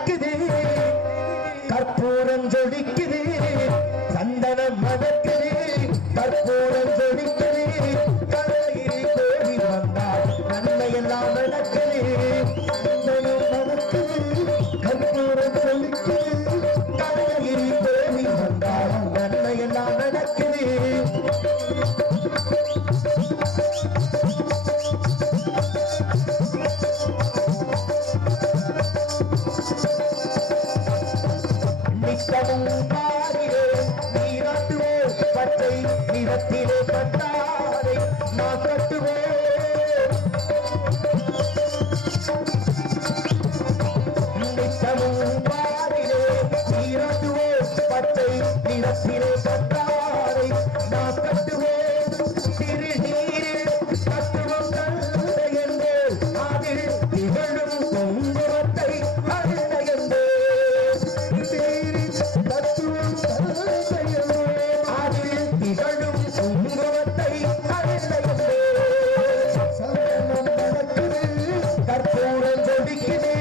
மணக்குது கற்பூரம் ஜொலிக்குது சந்தனம் மணக்குது கற்பூரம் ஜொலிக்குது கனகிரி கோவில் வந்தால் நன்மையெல்லாம் நடக்குது சந்தனம் மணக்குது கற்பூரம் ஜொலிக்குது கனகிரி கோவில் வந்தால் நன்மையெல்லாம் நடக்குது நிறத்திலே கட்டாரை நான் கட்டுவோம் நித்தமும் பாரிலே நீராட்டுவோம் பச்சை நிறத்திலே கட்டாரை நான் கட்டுவோம் திருநீரில் கட்டுவோம் கல்லை என்று அதில் திகழும் குங்குமத்தை அருள என்று கட்டுவோம் அதில் திகழும் குங்குமத்தை அருள கற்பூரம் ஜொலிக்குது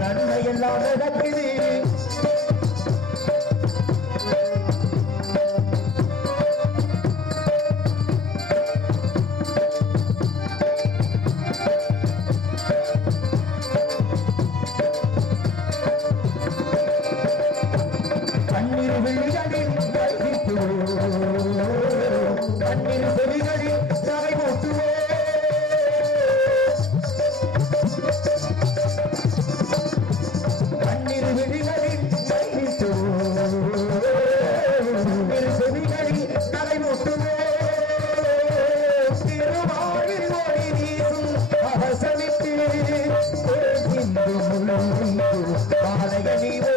நன்மையெல்லாம் நடக்குது கண்ணீர் விழிகளில் கண்ணீர் செவிகளில் தலை போட்டுவோம் கண்ணீர் விழிகளில் கண்ணீர் செவிகளில் தலை போட்டுவோம் திருவாழில் ஒளி வீசும் அவசமிட்டு பாலகனிவோ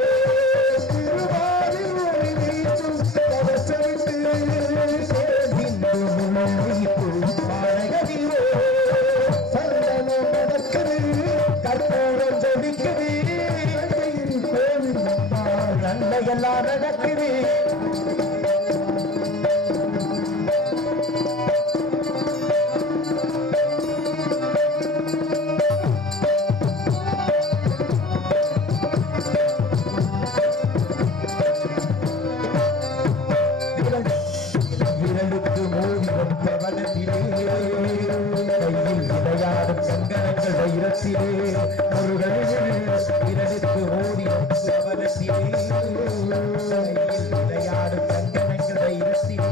நன்மையெல்லாம் நடக்குது விரலுக்கு மோதிரம் பவனத்திலே கையில் விளையாடும் கங்கணங்கள் வைரத்திலே விரலுக்கு மோதிரம் பவனத்திலே கையில் விளையாடும் கங்கணங்கள் வைரத்திலே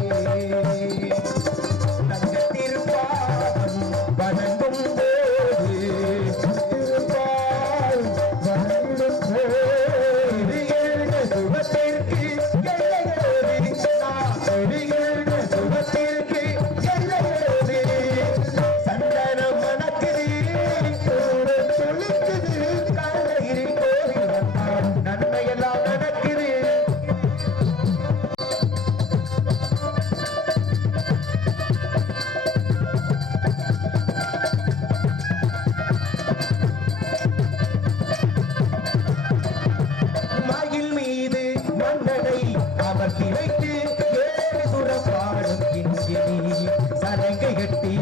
தங்கத்திருப்பாகம் வணங்கும் போது திருப்பால் வணங்கும் போது சுகத்திற்கு சந்தனம் மணக்குது சொல்லிக்குது கனகிரி கோவில் வந்தால் நன்மையெல்லாம் நடக்குது மயில் மீது மன்னனை அமர்த்தி வைத்து ஏழு சுரப்பாடும் கிண்கிணி சலங்கை கட்டி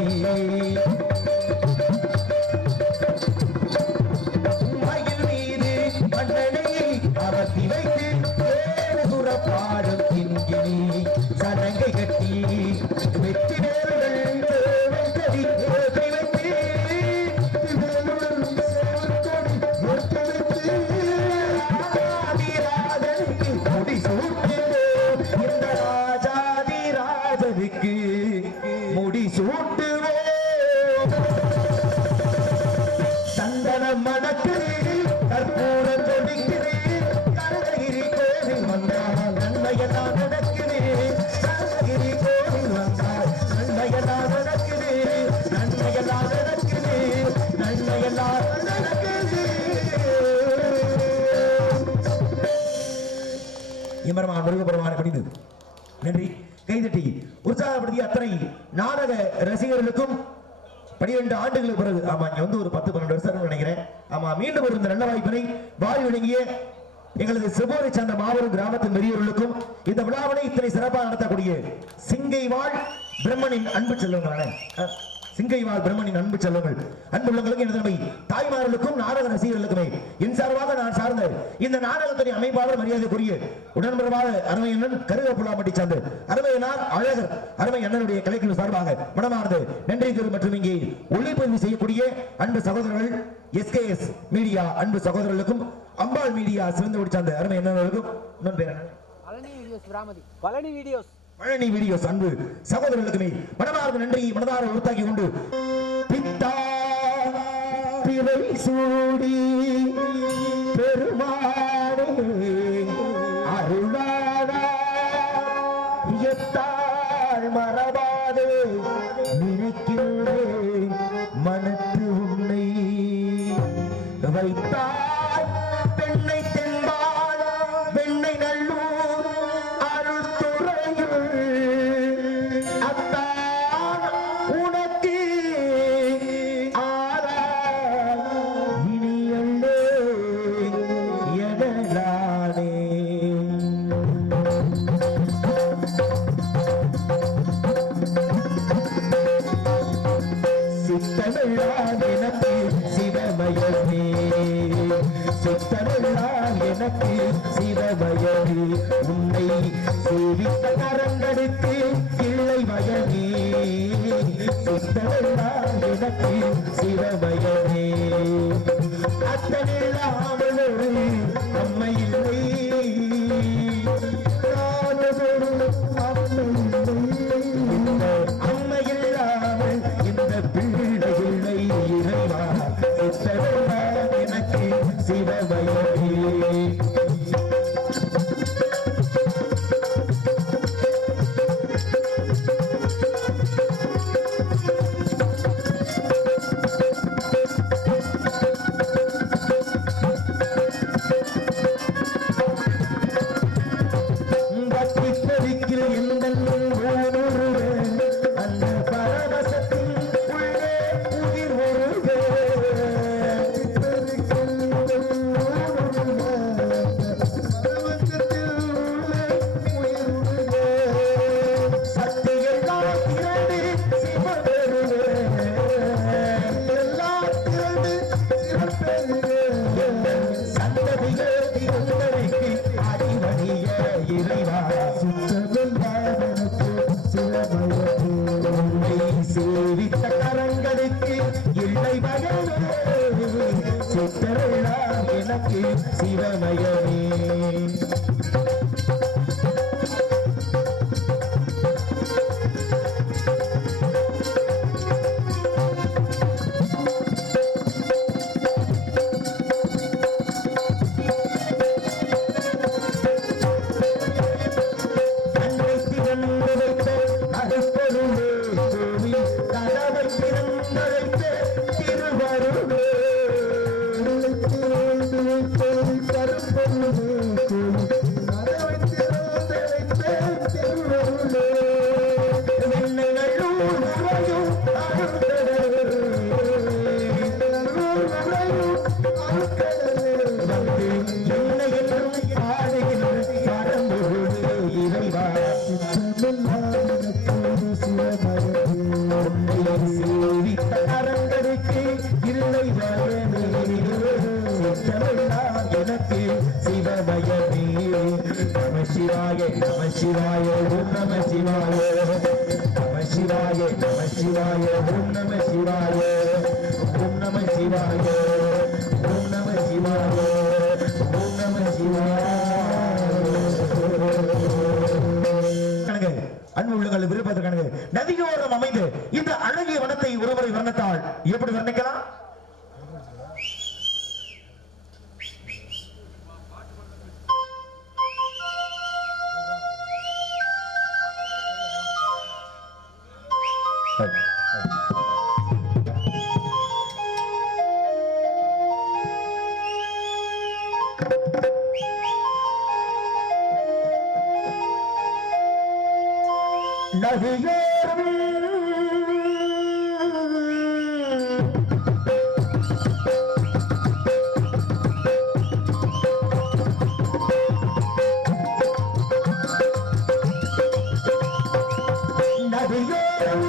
மயில் மீது மன்னனை அமர்த்தி வைத்து ஏழு சுரப்பாடும் கிண்கிணி சலங்கை கட்டி வெற்றி நேர்கள் முடி சூட்டுவோம் சந்தனம் மணக்குது கற்பூரம் ஜொலிக்குது கனகிரி கோவில் வந்தால் நன்மையெல்லாம் நடக்குது கனகிரி கோவில் வந்தால் நன்மையெல்லாம் நடக்குது நன்மையெல்லாம் நடக்குது நன்மையெல்லாம் நடக்குது இமரமான முருகபெருமான பணிந்து நன்றி கைதட்டி உற்சாகப்படுத்திய அத்தனை நாடக ரசிகர்களுக்கும் 12 ஆண்டுகளுக்கு பிறகு ஆமா இங்க வந்து ஒரு 10-12 வருஷம் நினைக்கிறேன் ஆமா மீண்டும் ஒரு நல்ல வாய்ப்பினை வாரி வழங்கிய எங்களது செவ்வூரை சார்ந்த மாபெரும் கிராமத்தின் பெரியவர்களுக்கும் இந்த விழாவினை இத்தனை சிறப்பாக நடத்தக்கூடிய சிங்கை வாழ் பிரம்மனின் அன்பு செல்வங்களான சிங்கைவால் பிரம்மனின் அன்பு செல்வங்கள் அன்புள்ளங்களுக்கு எனது நன்மை தாய்மார்களுக்கும் நாடக ரசிகர்களுக்குமே என் சார்பாக நான் சார்ந்த இந்த நாடகத்துறை அமைப்பாளர் மரியாதைக்குரிய உடன்பிறவாத அருமை அண்ணன் கருகப்புலாம்பட்டி சார்ந்து அருமையனார் அழகர் அருமை அண்ணனுடைய கலைக்குழு சார்பாக மனமார்ந்து நன்றி கூறு மற்றும் இங்கே ஒளிப்பதிவு செய்யக்கூடிய அன்பு சகோதரர்கள் SKS மீடியா அன்பு சகோதரர்களுக்கும் அம்பாள் மீடியா சிறந்த சார்ந்த அருமை அண்ணர்களுக்கும் இன்னொரு பேர் பழனி வீடியோஸ் அன்பு சகோதரர்களுக்குமே மனமார்ந்த நன்றி மனதார உறுத்தாக்கி கொண்டு பித்தா பிறை சூடி பெருமானே அருளாடா எத்தாள் மரபாதே நினைக்கின்றேன் மனத்து உன்னை வைத்தாய் பெண்ணை தென்பால் வெண்ணை நல்லூர் அருள் துறையுள் அத்தான் உனக்கு ஆரா இனியல்லே எதலானே சித்தமெல்லாம் எனக்கு சிவமயமே சித்தமெல்லாம் எனக்கு சிவமயமே உன்னை சேவித்த கரங்களுக்கு இல்லை மயமே சித்தமெல்லாம் எனக்கு சிவமயமே அத்தனில்லாமலொரு அம்மை இல்லை அம்மை இல்லாமல் இந்த பிள்ளை இல்லை இறைவா சித்தமெல்லாம் எனக்கு சிவமயமே சேவித்த கரங்களுக்கு இல்லை மயமே சித்தரெல்லாம் எனக்கு சிவமயமே சிவாய ஓம் நம சிவாய நம சிவாய நம சிவாய ஓம் நம சிவாய ஓம் நம சிவாய ஓம் நம சிவாய ஓம் நம சிவாய அன்பு உள்ளங்கள் விருப்பத்திற்கான நதியோரம் அமைந்து இந்த அழகிய வனத்தை ஒருமுறை வர்ணித்தால் எப்படி வர்ணிக்கலாம்? நதியோரம் நதியோரம்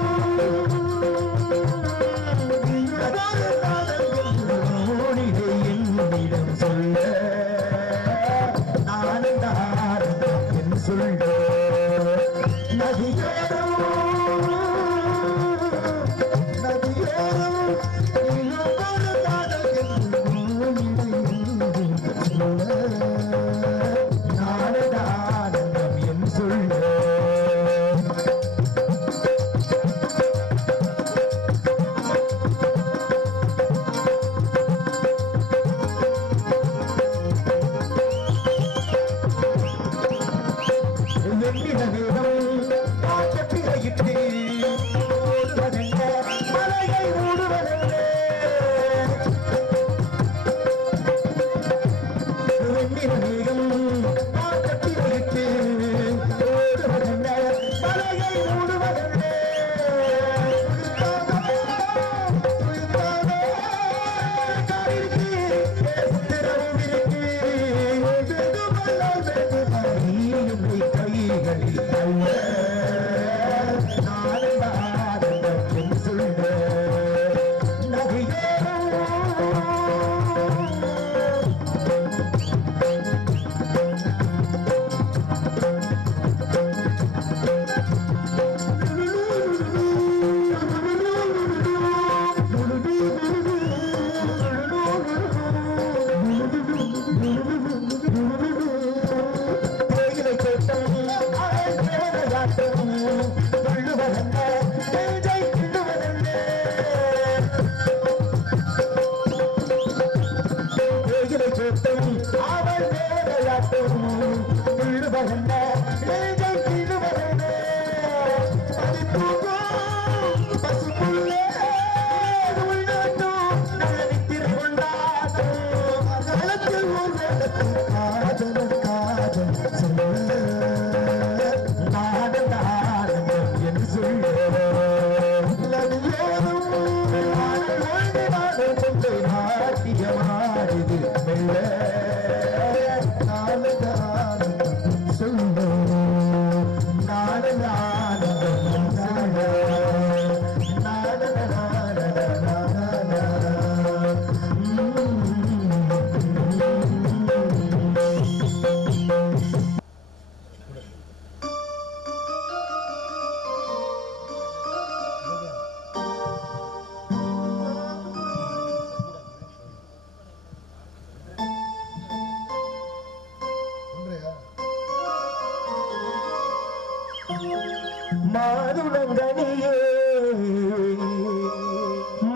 மாதுளங்கனியே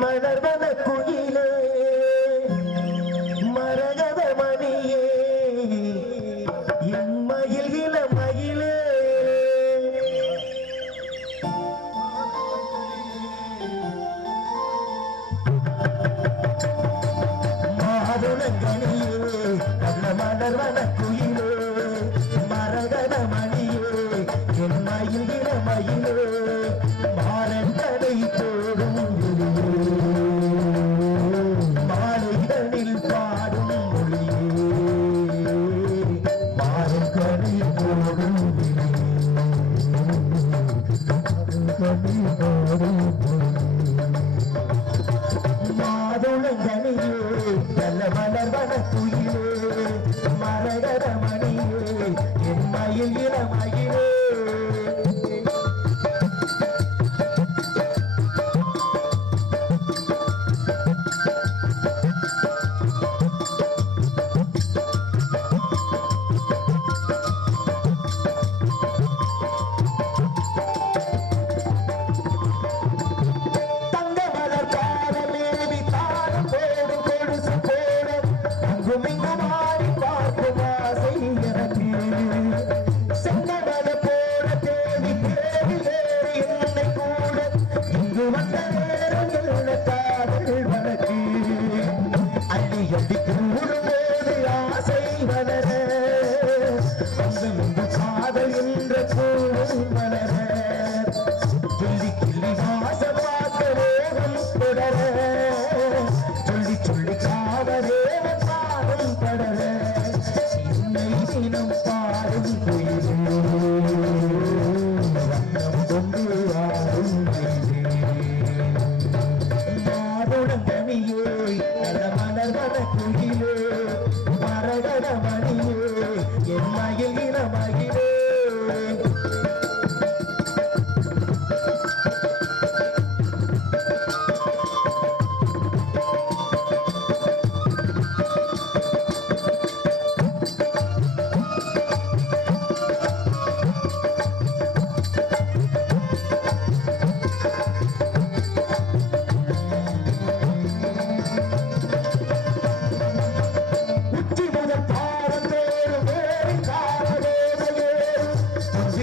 மலர்வன குயிலே மரகத மணியே என் மயில் இளமயிலே மாதுளங்கனியே நல்ல மலர்வன குயிலே மரகத மணியே என் மயில் இளமயிலே மாறந்தனை தோடும் மாலைதனில் பாடும் மொழியே மாறந்தனை தோடும் மாதுளங்கனியே நல்ல மலர்வன குயிலே மரகத மணியே என் மயில் இளமயிலே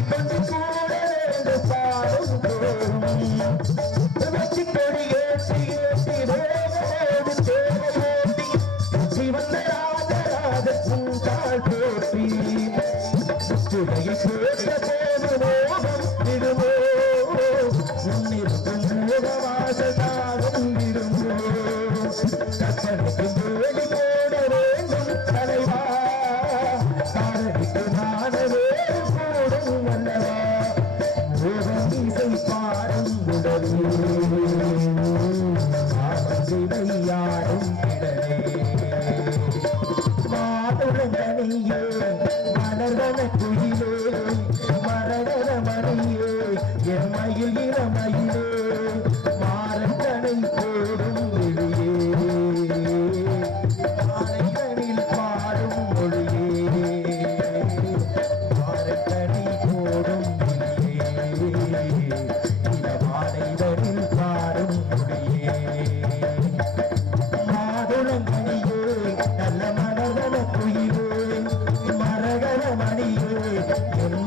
கொஞ்சம் கூட வேண்டு பாடும் போரும் வெற்றி கொடி ஏற்றி ஏற்றி வேகோடு தேவையோட்டி சிவந்த ராஜராஜ பூந்தாள் போற்றி சுடையை கேட்ட போது மோகம் விடுமோ முன்னிருக்கும் மூகவாசதாகும் விடுமோ கற்பனைக்கு வேடி போட வேண்டும் தலைவா காரணிக்கு நாட வேறு கூடும் அல்லவா மோகம் இசை பாடும் உடலே ஆடும் கிடலே மாதுளங்கனியே மலர்வன குயிலே மரகத மணியே என் மயில் இளமயிலே மாறக்கனை போடும் வெளியே மாறக்கனில் பாடும் மொழியே மாறக்கனை போடும் வெளியே இளமாலைதனில் பாடும் மொழியே மாதுளங்கனியே நல்ல மலர்வன குயிலே மரகத மணியே என்